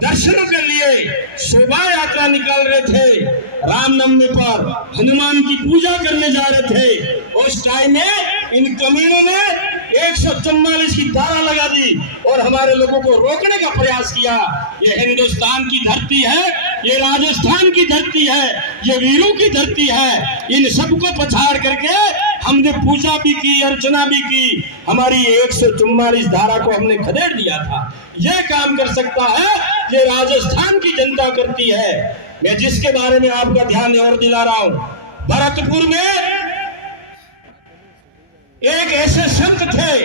दर्शनों के लिए शोभा यात्रा निकाल रहे थे, रामनवमी पर हनुमान की पूजा करने जा रहे थे। उस टाइम में इन कमीनों ने 144 की धारा लगा दी और हमारे लोगों को रोकने का प्रयास किया। ये हिंदुस्तान की धरती है, ये राजस्थान की धरती है, ये वीरों की धरती है। इन सबको पछाड़ करके हमने पूजा भी की, अर्चना भी की, हमारी 144 धारा को हमने खदेड़ दिया था। यह काम कर सकता है, ये राजस्थान की जनता करती है। मैं जिसके बारे में आपका ध्यान और दिला रहा हूं, भरतपुर में एक ऐसे संत थे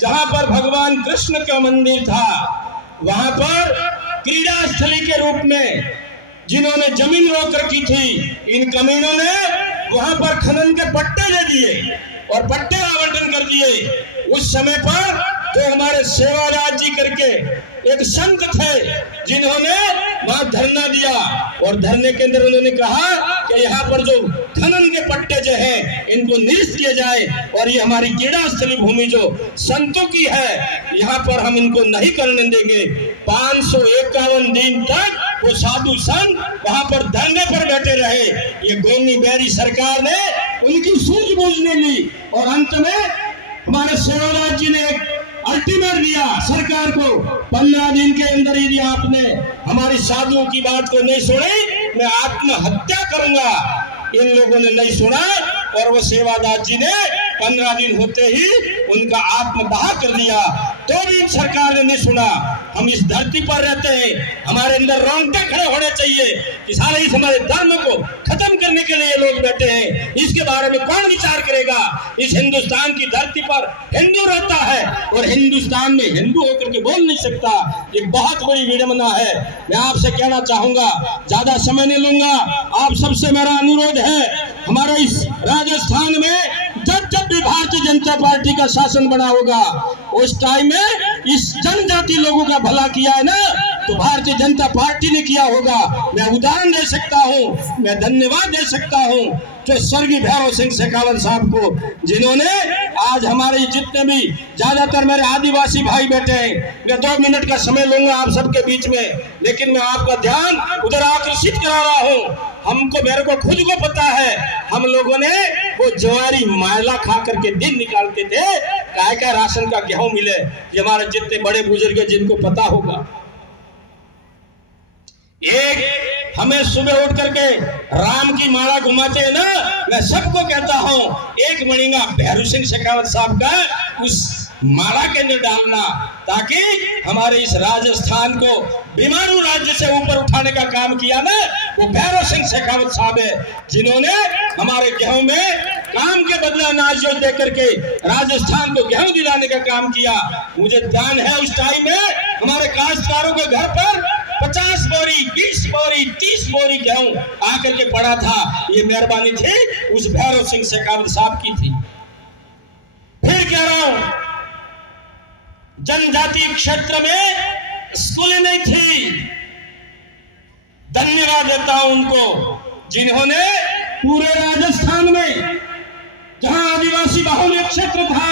जहां पर भगवान कृष्ण का मंदिर था। वहां पर क्रीड़ा स्थली के रूप में जिन्होंने जमीन रोक रखी थी, इन कमीनों ने वहां पर खनन के पट्टे दे दिए और पट्टे आवंटन कर दिए। उस समय पर जो हमारे सेवाराज जी करके एक संत थे, जिन्होंने वहां धरना दिया और धरने के अंदर उन्होंने कहा कि यहाँ पर जो खनन के पट्टे जो हैं इनको निरस्त किए जाए और ये हमारी क्रीड़ा स्थली भूमि जो संतों की है, यहाँ पर हम इनको नहीं करने देंगे। 551 दिन तक वो साधु संत वहां पर धरने पर बैठे रहे। ये गोनी बेरी सरकार ने उनकी सूझबूझ नहीं ली और अंत में हमारे सेवाराज जी ने एक अल्टीमेट दिया सरकार को, 15 दिन के अंदर यदि आपने हमारी साधुओं की बात को नहीं सुनी, मैं आत्महत्या करूंगा। इन लोगों ने नहीं सुना और वो सेवादास जी ने 15 दिन होते ही उनका आत्मदाह कर दिया। तो भी सरकार ने नहीं सुना। हम इस धरती पर रहते हैं, हमारे अंदर रोंगटे खड़े होने चाहिए कि सारे इस हमारे धर्म को खत्म करने के लिए लोग बैठे हैं। इसके बारे में कौन विचार करेगा? इस हिंदुस्तान की धरती पर हिंदू रहता है और हिंदुस्तान में हिंदू होकर के बोल नहीं सकता। ये बहुत बड़ी विडंबना है। मैं आपसे कहना चाहूंगा, ज्यादा समय नहीं लूंगा, आप सबसे मेरा अनुरोध है, हमारे इस राजस्थान में जब भी भारतीय जनता पार्टी का शासन बना होगा, उस टाइम में इस जनजाति लोगों का भला किया है ना, तो भारतीय जनता पार्टी ने किया होगा। मैं उदाहरण दे सकता हूं, मैं धन्यवाद दे सकता हूं जो स्वर्गीय भैरव सिंह शेखावत साहब को, जिन्होंने आज हमारे जितने भी ज्यादातर मेरे आदिवासी भाई बैठे हैं। मैं 2 मिनट का समय लूंगा आप सबके बीच में, लेकिन मैं आपका ध्यान उधर आकर्षित करा रहा हूं। हमको, मेरे को खुद को पता है, हम लोगों ने वो ज्वारी मैला खा करके दिन निकालते थे, क्या राशन का गेहूं मिले। ये हमारे जितने बड़े बुजुर्ग हैं जिनको पता होगा। एक हमें सुबह उठ करके राम की माला घुमाते हैं ना, मैं सबको कहता हूं, एक मणिगा भैरव सिंह शेखावत साहब का उस माला के अंदर डालना, ताकि हमारे इस राजस्थान को बीमारू राज्य से ऊपर उठाने का काम किया ना, वो भैरव सिंह शेखावत साहब है, जिन्होंने हमारे गेहूं में काम के बदले अनाज जो दे करके राजस्थान को गेहूं दिलाने का काम किया। मुझे ध्यान है उस टाइम में हमारे काश्तकारों के घर पर 50 बोरी, 20 बोरी, 30 बोरी गेहूं आकर के पड़ा था। ये मेहरबानी थी उस भैरव सिंह शेखावत साहब की थी। फिर कह रहा हूं, जनजाति क्षेत्र में स्कूलें नहीं थी। धन्यवाद देता हूं उनको, जिन्होंने पूरे राजस्थान में जहां आदिवासी बाहुल्य क्षेत्र था,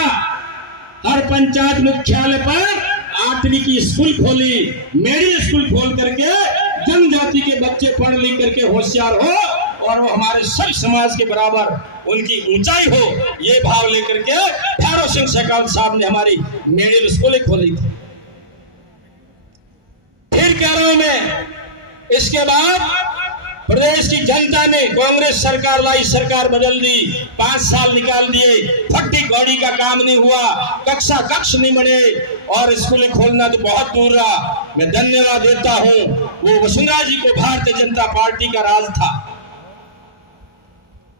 हर पंचायत मुख्यालय पर 8वीं की स्कूल खोली, मेरी स्कूल खोल करके जनजाति के बच्चे पढ़ लिख करके होशियार हो और वो हमारे सब समाज के बराबर उनकी ऊंचाई हो, ये भाव लेकर के भैरव सिंह शेखावत साहब ने हमारी मिडिल स्कूलें खोली थी। फिर कह रहा हूं मैं, इसके बाद प्रदेश की जनता ने कांग्रेस सरकार लाई, सरकार बदल दी, 5 साल निकाल दिए, फट्टी कौड़ी का काम नहीं हुआ, कक्षा कक्ष नहीं बने और स्कूलें खोलना तो बहुत दूर रहा। मैं धन्यवाद देता हूं वो वसुंधरा जी को, भारतीय जनता पार्टी का राज था।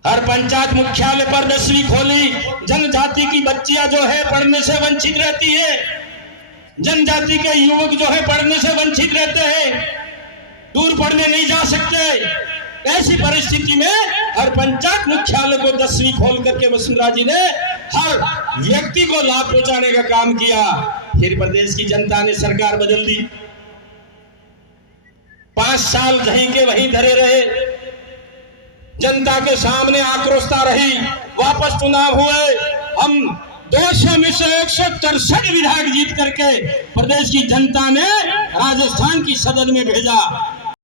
हर पंचायत मुख्यालय पर 10वीं खोली। जनजाति की बच्चियां जो है पढ़ने से वंचित रहती है, जनजाति के युवक जो है पढ़ने से वंचित रहते हैं, दूर पढ़ने नहीं जा सकते। ऐसी परिस्थिति में हर पंचायत मुख्यालय को 10वीं खोल करके वसुंधरा जी ने हर व्यक्ति को लाभ पहुंचाने का काम किया। फिर प्रदेश की जनता ने सरकार बदल दी, 5 साल जहीं के वहीं धरे रहे, जनता के सामने आक्रोशता रही। वापस चुनाव हुए, हम 200 में से 163 विधायक जीत करके प्रदेश की जनता ने राजस्थान की सदन में भेजा।